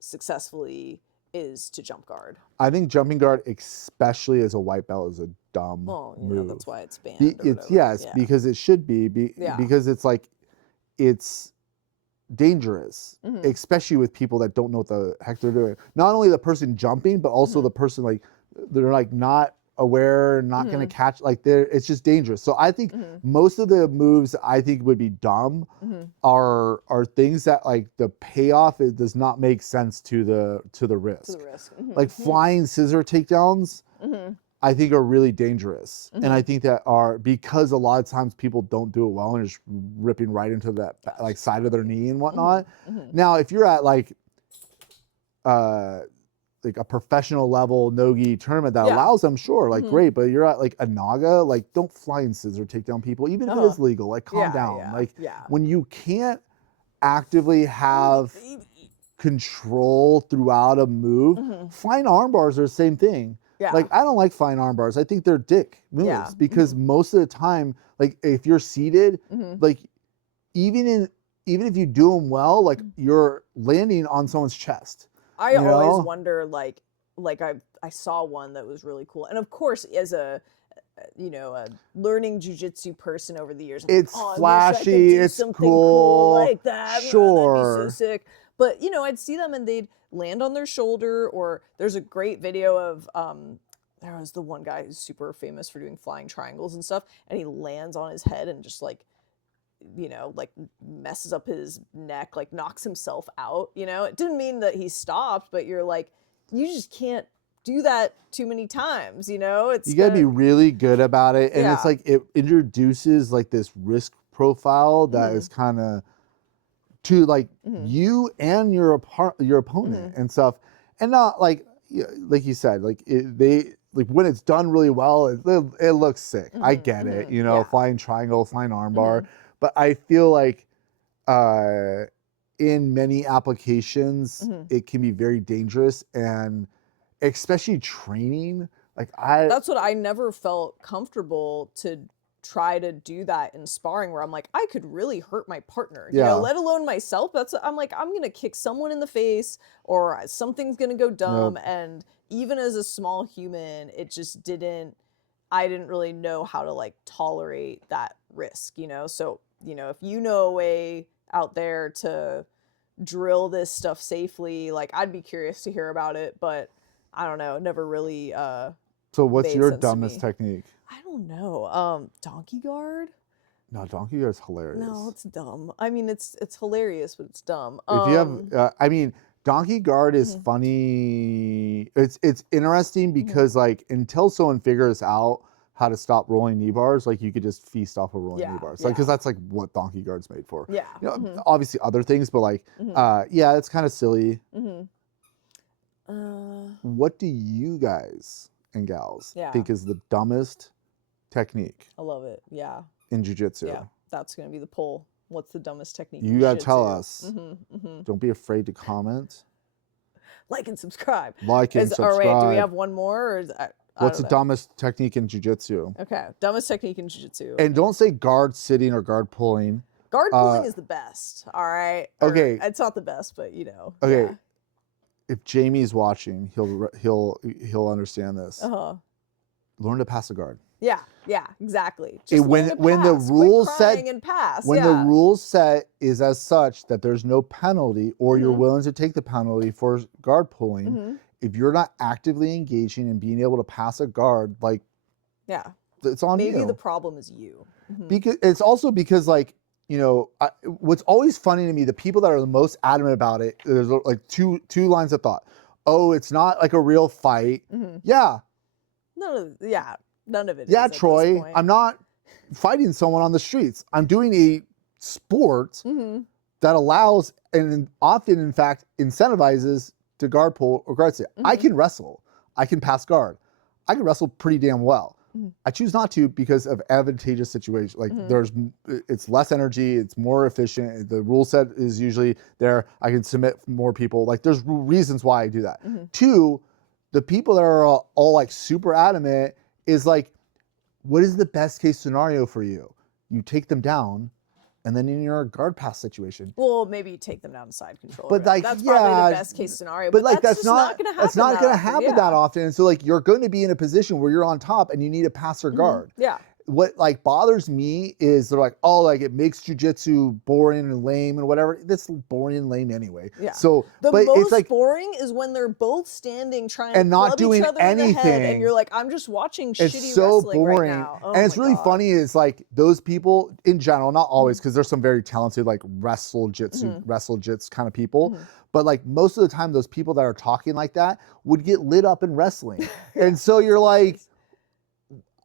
successfully is to jump guard. I think jumping guard, especially as a white belt, is a dumb move. That's why it's banned. Because it should be. Because it's like, it's dangerous, especially with people that don't know what the heck they're doing. Not only the person jumping, but also the person like they're like not aware, not going to catch. Like it's just dangerous. So I think most of the moves I think would be dumb are things that like the payoff does not make sense to the risk. Like flying scissor takedowns. I think are really dangerous. And I think that are because a lot of times people don't do it well and just ripping right into that like side of their knee and whatnot. Now, if you're at like a professional level Nogi tournament that allows them, sure, like great, but you're at like a Naga, like don't fly and scissor take down people, even if it is legal, like calm down. Like when you can't actively have control throughout a move, flying arm bars are the same thing. Like I don't like flying arm bars. I think they're dick moves because most of the time, like if you're seated, like even if you do them well, like you're landing on someone's chest. I always wonder, like I saw one that was really cool, and of course, as a learning jujitsu person over the years, it's flashy, it's cool, like that. Sure, that'd be so sick. But I'd see them and they'd land on their shoulder, or there's a great video of there was the one guy who's super famous for doing flying triangles and stuff, and he lands on his head and just like messes up his neck, like knocks himself out. It didn't mean that he stopped, but you're like, you just can't do that too many times. It's you gotta be really good about it, and it's like it introduces like this risk profile that is kind of to like you and your opponent and stuff, and not like you said, like when it's done really well, it looks sick. I get it, flying triangle, flying armbar, but I feel like in many applications it can be very dangerous, and especially training. That's what I never felt comfortable to try to do that in sparring, where I'm like, I could really hurt my partner, let alone myself. I'm like, I'm gonna kick someone in the face, or something's gonna go dumb. And even as a small human, it just I didn't really know how to like tolerate that risk, so if you know a way out there to drill this stuff safely, like I'd be curious to hear about it, but I don't know, it never really so what's your dumbest technique? I don't know. Donkey guard? No, donkey guard is hilarious. No, it's dumb. I mean, it's hilarious, but it's dumb. If you have, Donkey guard is Mhm. funny. It's interesting because like until someone figures out how to stop rolling knee bars, like you could just feast off of rolling knee Yeah, bars. Like, yeah. because that's like what donkey guard's made for. Yeah. You know, Mhm. obviously other things, but like, Mhm. yeah, it's kind of silly. Mhm. What do you guys and gals Yeah. think is the dumbest technique I love it. Yeah. in jiu-jitsu? Yeah. That's gonna be the poll. What's the dumbest technique? You in gotta tell jiu-jitsu? us. Mhm. Don't be afraid to comment. Like and subscribe. Like and All right, do we subscribe. have one more? Or is I What's the don't know. dumbest technique in jiu-jitsu? Okay, dumbest technique in jiu-jitsu. And don't say guard sitting or guard pulling. Guard pulling is the best. All right. Okay. It's not the best, but you know. Okay. Yeah. If Jamie's watching, he'll understand this. Learn to pass a guard. Yeah. Yeah. Exactly. Just when learn to when the pass. rule Quit set crying and pass. when yeah. the rule set is as such that there's no penalty or you're Mhm. willing to take the penalty for guard pulling, Mhm. if you're not actively engaging and being able to pass a guard, like Yeah. it's on Maybe you. the problem is you. Mhm. Because it's also because like, you know, what's always funny to me, the people that are the most adamant about it, there's like two lines of thought. Oh, it's not like a real fight. Mhm. Yeah. None of it. Yeah, is at this Troy, point. I'm not fighting someone on the streets. I'm doing a sport Mhm. that allows and often, in fact, incentivizes to guard pull or guard sit. I Mhm. can wrestle. I can pass guard. I can wrestle pretty damn well. Mhm. I choose not to because of advantageous situations. Like Mhm. it's less energy, it's more efficient. The rule set is usually there. I can submit more people. Like there's reasons why I do that. Mhm. Two, the people that are all like super adamant is like, what is the best case scenario for you? You take them down, and then in your guard pass situation. Well, maybe you take them down to side control. But like, that's yeah, probably the best case scenario. But like, that's that's just not going to happen. That's not going to happen yeah. that often. And so like, you're going to be in a position where you're on top and you need a passer guard. Yeah. What like bothers me is they're like, oh, like it makes jujitsu boring and lame and whatever. That's boring and lame anyway. Yeah. So the but most it's like boring is when they're both standing trying and to not club doing each other in the head, anything. and you're like, I'm just watching It's shitty so wrestling boring. right now. Oh and it's my really God. funny is like those people in general, not always, because there's some very talented like wrestle jits kind of people. But like most of the time, those people that are talking like that would get lit up in wrestling. And so you're like,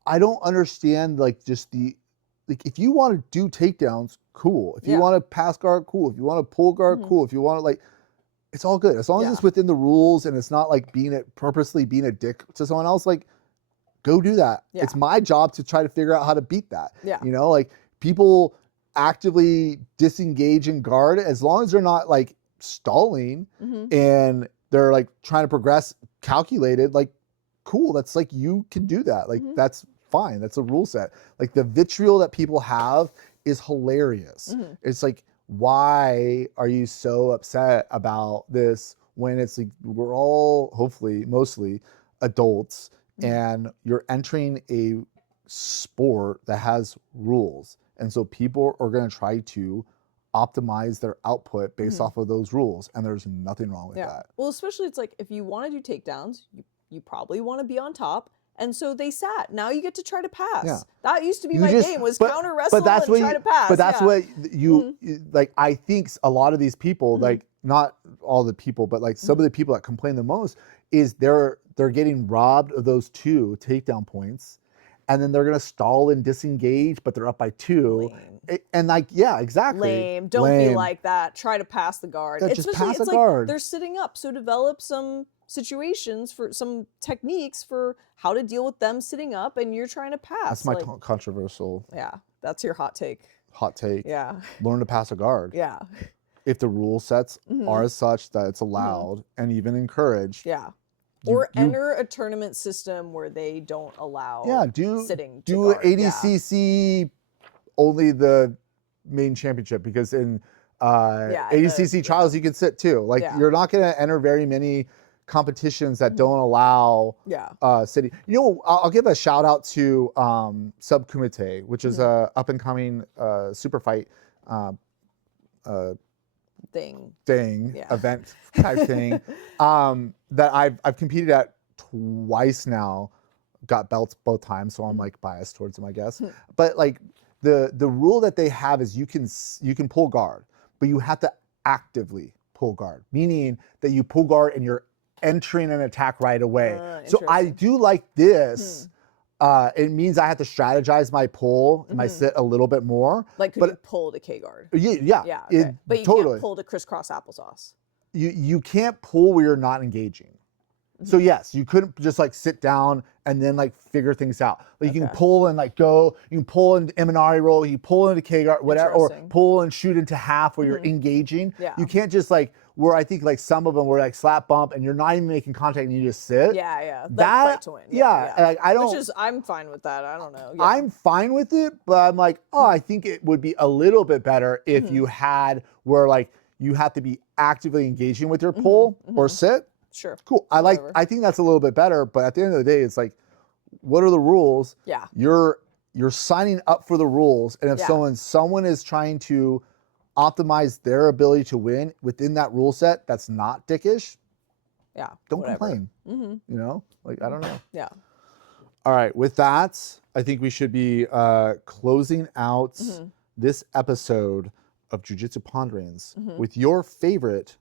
I don't understand like just like if you want to do takedowns, cool. If you want to pass guard, cool. If you want to pull guard, cool. If you want to like, it's all good. As long as it's within the rules and it's not like purposely being a dick to someone else, like go do that. Yeah. It's my job to try to figure out how to beat that. Yeah. You know, like people actively disengage in guard as long as they're not like stalling and they're like trying to progress calculated, like cool. That's like, you can do that. Like that's fine. That's a rule set. Like the vitriol that people have is hilarious. It's like, why are you so upset about this when it's like we're all hopefully mostly adults and you're entering a sport that has rules, and so people are going to try to optimize their output based off of those rules, and there's nothing wrong with that. Well, especially it's like if you want to do takedowns, you probably want to be on top. And so they sat. Now you get to try to pass. Yeah. That used to be my game, was counter wrestle and try to pass. But that's what you like. I think a lot of these people, like not all the people, but like some of the people that complain the most, is they're getting robbed of those 2 takedown points, and then they're gonna stall and disengage, but they're up by 2. And like, yeah, exactly. Lame. Don't be like that. Try to pass the guard. Yeah, just pass the guard. They're sitting up, so develop some situations for some techniques for how to deal with them sitting up, and you're trying to pass. That's my controversial. Yeah, that's your hot take. Hot take. Yeah. Learn to pass a guard. Yeah. If the rule sets are as such that it's allowed and even encouraged. Yeah. Or enter a tournament system where they don't allow sitting. Do ADCC only the main championship, because in ADCC trials you can sit too. Like you're not going to enter very many competitions that don't allow sitting. You know, I'll give a shout out to Subcomite, which is a up and coming super fight event type thing that I've competed at twice now, got belts both times, so I'm like biased towards them, I guess. But like the rule that they have is you can pull guard, but you have to actively pull guard, meaning that you pull guard and you're entering an attack right away. So I Interesting. do like this. It means I have to strategize my pull and my sit a little bit more. Like, could you pull to K guard? Yeah. Yeah, okay. But you totally. can't pull to crisscross applesauce. You can't pull where you're not engaging. So yes, you couldn't just like sit down and then like figure things out. Like you can pull and like go, you can pull into Eminari roll, you pull into K guard, whatever, or pull and shoot into half where you're engaging. Yeah. You can't just like, where I think like some of them were like slap bump and you're not even making contact and you just sit. Yeah, yeah. That, fight to win. Like, I don't. Which is, I'm fine with that. I don't know. Yeah. I'm fine with it, but I'm like, oh, I think it would be a little bit better if you had where like you have to be actively engaging with your pull or sit. Sure. Cool. I think that's a little bit better, but at the end of the day, it's like, what are the rules? Yeah. You're signing up for the rules, and if someone is trying to optimize their ability to win within that rule set, that's not dickish. Yeah. Don't complain. You know, like I don't know. Yeah. All right. With that, I think we should be closing out this episode of Jiu Jitsu Ponderings with your favorite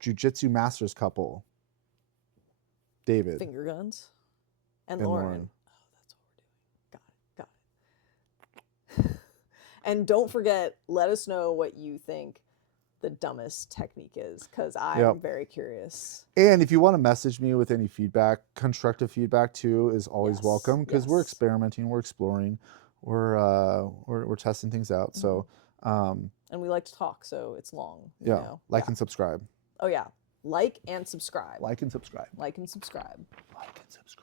Jiu Jitsu Masters couple. David. Finger guns. And Lauren. Oh, that's what we're doing. Got it. And don't forget, let us know what you think the dumbest technique is, because I'm very curious. And if you want to message me with any feedback, constructive feedback too is always welcome, because we're experimenting, we're exploring, we're testing things out. So and we like to talk, so it's long. Yeah. You know? Like and subscribe. Oh yeah. Like and subscribe. Like and subscribe. Like and subscribe. Like and subscribe.